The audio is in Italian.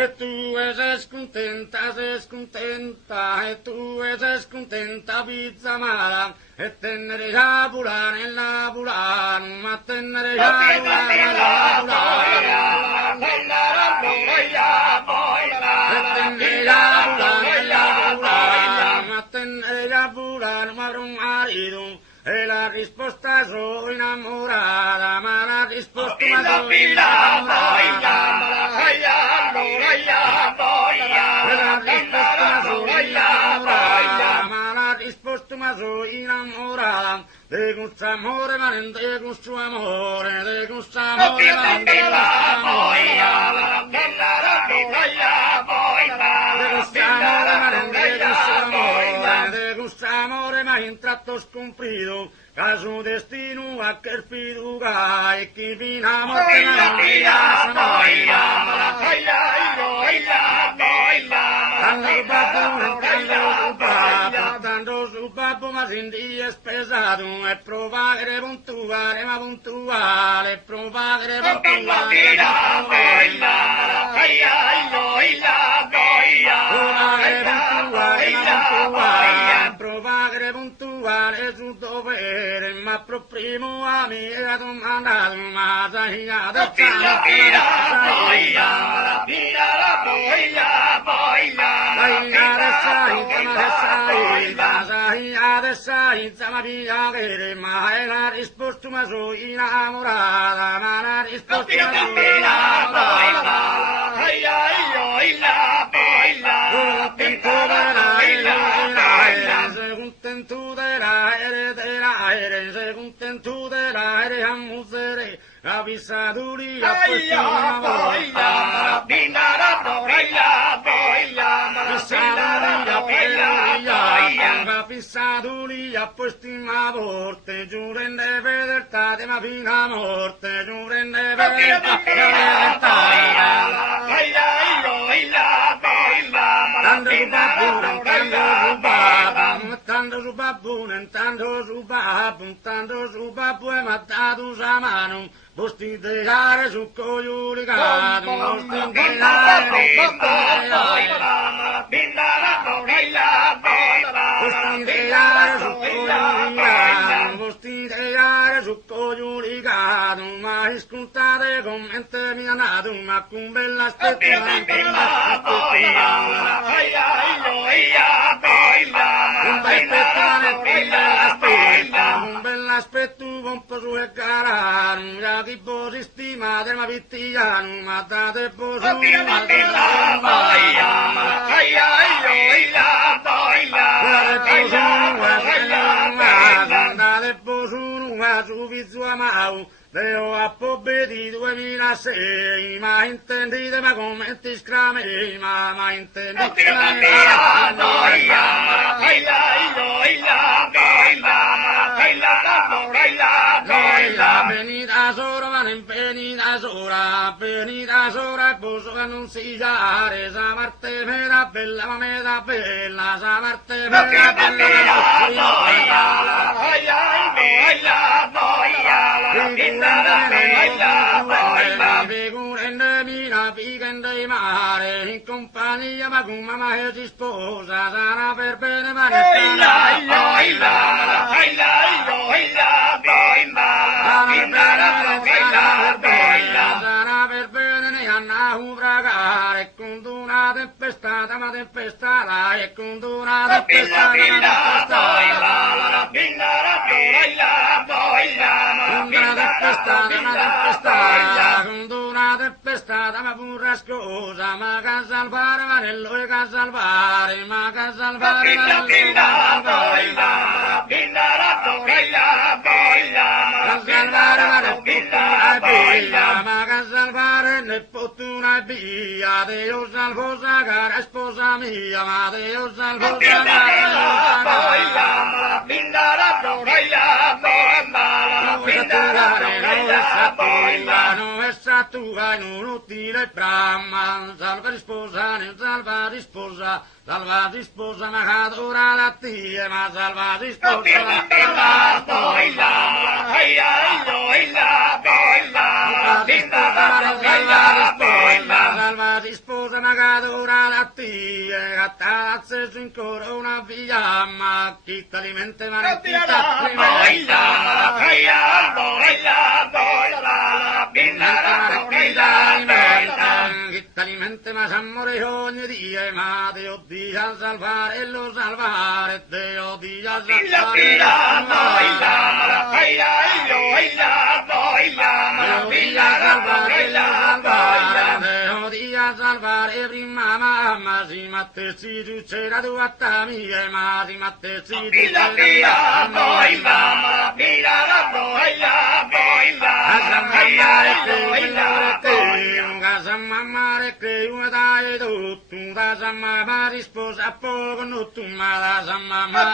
e tu sei scontenta, e tu sei scontenta, pizza mala, e tenere la pulane, ma tenere la pulane, e tenere ma tenere la pulane, ma per un marito. E la risposta sono innamorata, ma la risposta sono innamorata. Ma la risposta sono innamorata. De questo amore, ma non de questo amore, de questo amore, ma non de questo amore. De questo amore, ma non de questo amore, de questo amore, ma in tratto scomprito. Caso destino a che fiducia e chi fino a morte ma non mi lascia mai. Tanto su babbo ma senti è spesato e provare puntuale ma puntuale, provare puntuale. Provare puntuale sul dovere, ma pro primo a me era domandato, ma sai adesso insomma piacere, ma è la risposta ma sono innamorata, ma la risposta ma sono innamorata. Se contento dell'aere, se contento dell'aere a musere, la pissatura a questa volta. Pissatura a questa volta, giurende fedeltà, ma fino a morte, giurende fedeltà. Tanto su babbo, tanto su babbo e m'ha dato sa mano, posti di gare su cogliulicato, posti di gare su cogliulicato, ma ascoltate commenti mi ha dato, ma con bella aspettativa. Un bell'aspetto un po' su e carano, già chi posi stimate ma pittiano, ma date po' su date po' su pizzo amau, Deo a pobedi 2006, ma intendite ma commenti scrami, ma intendite venita sora, ma non venita sora, e poso che non si chiare, sa parte mera bella, ma mera bella, sa parte mera bella, mare, in compagnia ma con mamma che si sposa, sarà per bene ma sarà per bene ne hanno un fragare, e con una tempestata ma tempestata, e con una tempestata ma tempestata, con una tempestata ma burrascosa, ma che salvare Manello e che salvare, ma che salvare Manello e che salvare, ma che salvare ne fortuna e via, Dio salvo sa cara sposa mia, ma Dio salvo sa cara non è satura, non utile brama, salva di sposa, salva di sposa, ma cadora la tia, ma salva di sposa, salva di sposa, catura da te, cattazze su in corona figlia, ma chi t'alimenta ma non ti t'alimenta ma s'amore ogni dia, ma te odia a salvare e lo salvare, te odia a salvare prima mamma si mattessi tu c'era tu a ta mia ma si mattessi tu c'era casa mamma che una dai tu da mamma risposa a poco non tu ma da mamma